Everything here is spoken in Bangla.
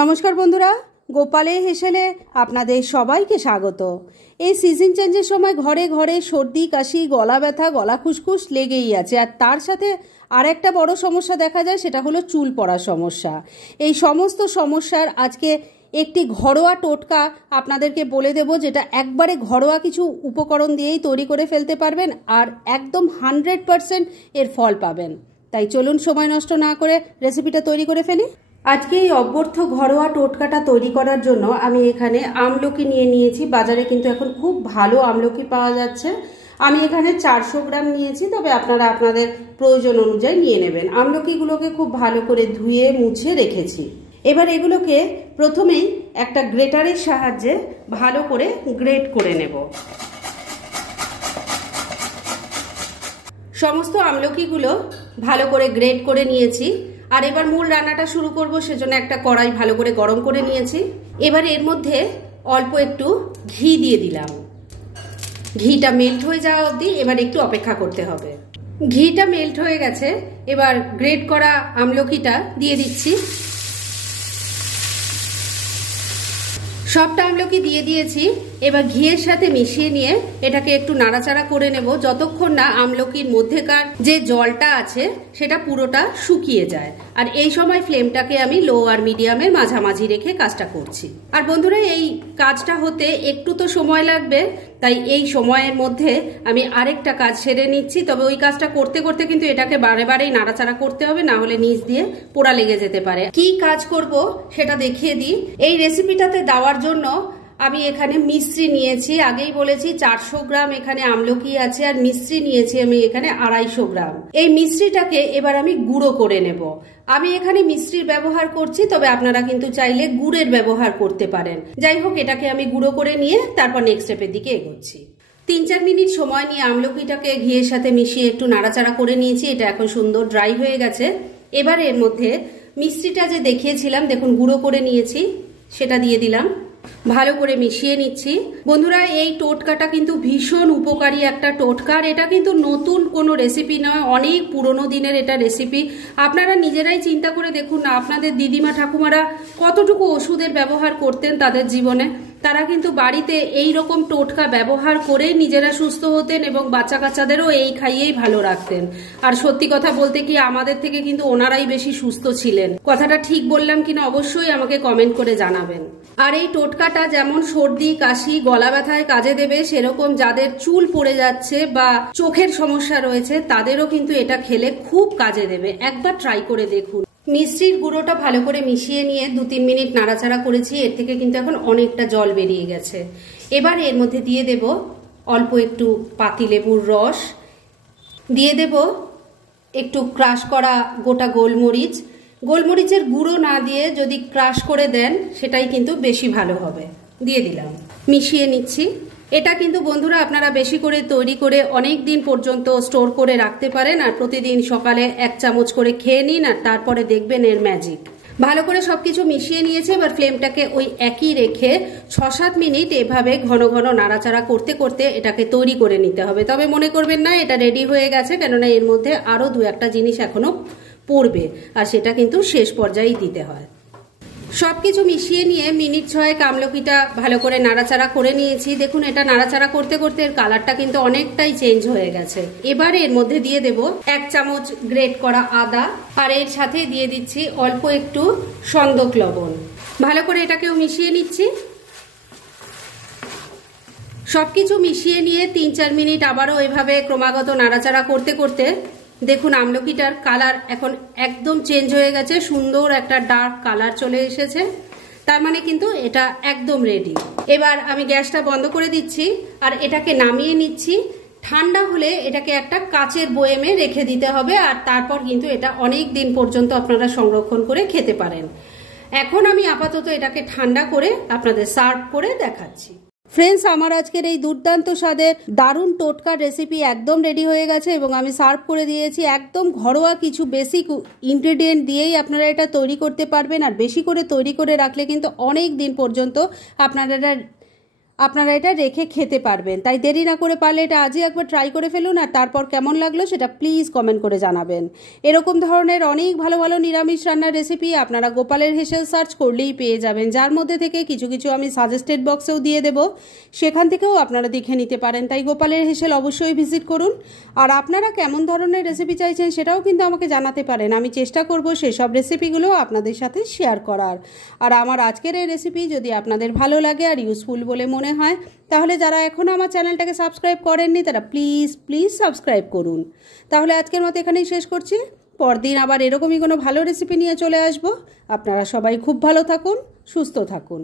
নমস্কার বন্ধুরা, গোপালে হেসেলে আপনাদের সবাইকে স্বাগত। এই সিজন চেঞ্জের সময় ঘরে ঘরে সর্দি কাশি, গলা ব্যথা, গলা খুসখুস লেগেই আছে। আর তার সাথে আর একটা বড় সমস্যা দেখা যায়, সেটা হলো চুল পড়ার সমস্যা। এই সমস্ত সমস্যার আজকে একটি ঘরোয়া টোটকা আপনাদেরকে বলে দেব, যেটা একবারে ঘরোয়া কিছু উপকরণ দিয়েই তৈরি করে ফেলতে পারবেন আর একদম 100% এর ফল পাবেন। তাই চলুন সময় নষ্ট না করে রেসিপিটা তৈরি করে ফেলি। আজকে এই অব্যর্থ ঘরোয়া টোটকাটা তৈরি করার জন্য আমি এখানে আমলকি নিয়ে নিয়েছি। বাজারে কিন্তু এখন খুব ভালো আমলকি পাওয়া যাচ্ছে। আমি এখানে 400 গ্রাম নিয়েছি, তবে আপনারা আপনাদের প্রয়োজন অনুযায়ী নিয়ে নেবেন। আমলকিগুলোকে খুব ভালো করে ধুয়ে মুছে রেখেছি। এবার এগুলোকে প্রথমেই একটা গ্রেটারের সাহায্যে ভালো করে গ্রেট করে নেব। সমস্ত আমলকিগুলো ভালো করে গ্রেট করে নিয়েছি। আর এবার মূল রান্নাটা শুরু করব, সেজন্য একটা কড়াই ভালো করে গরম করে নিয়েছি। এবার এর মধ্যে অল্প একটু ঘি দিয়ে দিলাম। ঘিটা মেল্ট হয়ে যাওয়া অবধি এবার একটু অপেক্ষা করতে হবে। ঘিটা মেল্ট হয়ে গেছে, এবার গ্রেট করা আমলকিটা দিয়ে দিচ্ছি। সবটা আমলকি দিয়ে দিয়েছি। এবার ঘিয়ের সাথে মিশিয়ে নিয়ে এটাকে একটু নাড়াচাড়া করে নেব, যতক্ষণ না আমলকির মধ্যেকার যে জলটা আছে সেটা পুরোটা শুকিয়ে যায়। আর এই সময় ফ্লেমটাকে আমি লো আর মিডিয়ামের মাঝামাঝি রেখে কাজটা করছি। আর বন্ধুরা, এই কাজটা হতে একটু তো সময় লাগবে, তাই এই সময়ের মধ্যে আমি আরেকটা কাজ সেরে নিচ্ছি। তবে ওই কাজটা করতে করতে কিন্তু এটাকে বারে বারেই নাড়াচাড়া করতে হবে, না হলে নিচ দিয়ে পোড়া লেগে যেতে পারে। কি কাজ করব সেটা দেখিয়ে দিই। এই রেসিপিটাতে দেওয়ার জন্য আমি এখানে মিশ্রি নিয়েছি। আগেই বলেছি 400 গ্রাম এখানে আমলকি আছে, আর মিশ্রি নিয়েছি আমি এখানে 250 গ্রাম। এই মিশ্রিটাকে এবার আমি গুঁড়ো করে নেব। আমি এখানে মিশ্রির ব্যবহার করছি, তবে আপনারা কিন্তু চাইলে গুড়ের ব্যবহার করতে পারেন। যাই হোক, এটাকে আমি গুঁড়ো করে নিয়ে তারপর নেক্সট স্টেপের দিকে এগোচ্ছি। 3-4 মিনিট সময় নিয়ে আমলকিটাকে ঘিয়ের সাথে মিশিয়ে একটু নাড়াচাড়া করে নিয়েছি। এটা এখন সুন্দর ড্রাই হয়ে গেছে। এবার এর মধ্যে মিশ্রিটা যে দেখিয়েছিলাম, দেখুন গুঁড়ো করে নিয়েছি, সেটা দিয়ে দিলাম। ভালো করে মিশিয়ে নিচ্ছি। বন্ধুরা, এই টোটকাটা কিন্তু ভীষণ উপকারী একটা টোটকা। এটা কিন্তু নতুন কোনো রেসিপি নয়, অনেক পুরনো দিনের এটা রেসিপি। আপনারা নিজেরাই চিন্তা করে দেখুন না, আপনাদের দিদিমা ঠাকুমারা কতটুকু ওষুধের ব্যবহার করতেন তাদের জীবনে। তারা কিন্তু বাড়িতে এই রকম টোটকা ব্যবহার করে নিজেরা সুস্থ হতেন এবং বাচ্চা কাচ্চাদেরও এই খাইয়েই ভালো রাখতেন। আর সত্যি কথা বলতে কি, আমাদের থেকে কিন্তু ওনারাই বেশি সুস্থ ছিলেন। কথাটা ঠিক বললাম কিনা অবশ্যই আমাকে কমেন্ট করে জানাবেন। আর এই টোটকাটা যেমন সর্দি কাশি গলা ব্যথায় কাজে দেবে, সেরকম যাদের চুল পড়ে যাচ্ছে বা চোখের সমস্যা রয়েছে তাদেরও কিন্তু এটা খেলে খুব কাজে দেবে। একবার ট্রাই করে দেখুন। মিশ্রির গুঁড়োটা ভালো করে মিশিয়ে নিয়ে 2-3 মিনিট নাড়াচাড়া করেছি। এর থেকে কিন্তু এখন অনেকটা জল বেরিয়ে গেছে। এবার এর মধ্যে দিয়ে দেব অল্প একটু পাতিলেবুর রস, দিয়ে দেব একটু ক্রাশ করা গোটা গোলমরিচ। গোলমরিচের গুঁড়ো না দিয়ে যদি ক্রাশ করে দেন সেটাই কিন্তু বেশি ভালো হবে। দিয়ে দিলাম, মিশিয়ে নিচ্ছি। এটা কিন্তু বন্ধুরা আপনারা বেশি করে তৈরি করে অনেক দিন পর্যন্ত স্টোর করে রাখতে পারেন। আর প্রতিদিন সকালে 1 চামচ করে খেয়ে নিন, আর তারপরে দেখবেন এর ম্যাজিক। ভালো করে সবকিছু মিশিয়ে নিয়েছে। এবার ফ্লেমটাকে ওই একই রেখে 6-7 মিনিট এভাবে ঘন ঘন নাড়াচাড়া করতে করতে এটাকে তৈরি করে নিতে হবে। তবে মনে করবেন না এটা রেডি হয়ে গেছে, কেননা এর মধ্যে আরও 2-1টা জিনিস এখনো পড়বে, আর সেটা কিন্তু শেষ পর্যায়েই দিতে হয়। সবকিছু মিশিয়ে নিয়ে মিনিট 6 আমলকিটা ভালো করে নাড়াচাড়া করে নিয়েছি। দেখুন, এটা নাড়াচাড়া করতে করতে এর কালারটা কিন্তু অনেকটাই চেঞ্জ হয়ে গেছে। এবার এর মধ্যে দিয়ে দেব 1 চামচ গ্রেট করা আদা, আর এর সাথে দিয়ে দিচ্ছি অল্প একটু সন্দক লবণ। ভালো করে এটাকেও মিশিয়ে নিচ্ছি। সবকিছু মিশিয়ে নিয়ে 3-4 মিনিট আবারও এভাবে ক্রমাগত নাড়াচাড়া করতে করতে দেখুন আমলকিটার কালার এখন একদম চেঞ্জ হয়ে গেছে। সুন্দর একটা ডার্ক কালার চলে এসেছে। তার মানে কিন্তু এটা একদম রেডি। এবার আমি গ্যাসটা বন্ধ করে দিচ্ছি আর এটাকে নামিয়ে নিচ্ছি। ঠান্ডা হলে এটাকে একটা কাচের বয়েমে রেখে দিতে হবে, আর তারপর কিন্তু এটা অনেক দিন পর্যন্ত আপনারা সংরক্ষণ করে খেতে পারেন। এখন আমি আপাতত এটাকে ঠান্ডা করে আপনাদের সার্ভ করে দেখাচ্ছি। ফ্রেন্ডস, আমার আজকের এই দুর্দান্ত স্বাদের দারুণ টোটকার রেসিপি একদম রেডি হয়ে গেছে এবং আমি সার্ভ করে দিয়েছি। একদম ঘরোয়া কিছু বেসিক ইনগ্রেডিয়েন্ট দিয়েই আপনারা এটা তৈরি করতে পারবেন। আর বেশি করে তৈরি করে রাখলে কিন্তু অনেক দিন পর্যন্ত আপনারা আপনারা এটা রেখে খেতে পারবেন। তাই দেরি না করে পারলে এটা আজই একবার ট্রাই করে ফেলুন, আর তারপর কেমন লাগলো সেটা প্লিজ কমেন্ট করে জানাবেন। এরকম ধরনের অনেক ভালো ভালো নিরামিষ রান্নার রেসিপি আপনারা গোপালের হেসেল সার্চ করলেই পেয়ে যাবেন, যার মধ্যে থেকে কিছু কিছু আমি সাজেস্টেড বক্সেও দিয়ে দেবো, সেখান থেকেও আপনারা দেখে নিতে পারেন। তাই গোপালের হেসেল অবশ্যই ভিজিট করুন। আর আপনারা কেমন ধরনের রেসিপি চাইছেন সেটাও কিন্তু আমাকে জানাতে পারেন, আমি চেষ্টা করব সেসব রেসিপিগুলো আপনাদের সাথে শেয়ার করার। আর আমার আজকের এই রেসিপি যদি আপনাদের ভালো লাগে আর ইউজফুল বলে মনে হয়, তাহলে যারা এখনও আমার চ্যানেলটাকে সাবস্ক্রাইব করেননি তারা প্লিজ প্লিজ সাবস্ক্রাইব করুন। তাহলে আজকের মতো এখানেই শেষ করছি, পরদিন আবার এরকমই কোনো ভালো রেসিপি নিয়ে চলে আসব। আপনারা সবাই খুব ভালো থাকুন, সুস্থ থাকুন।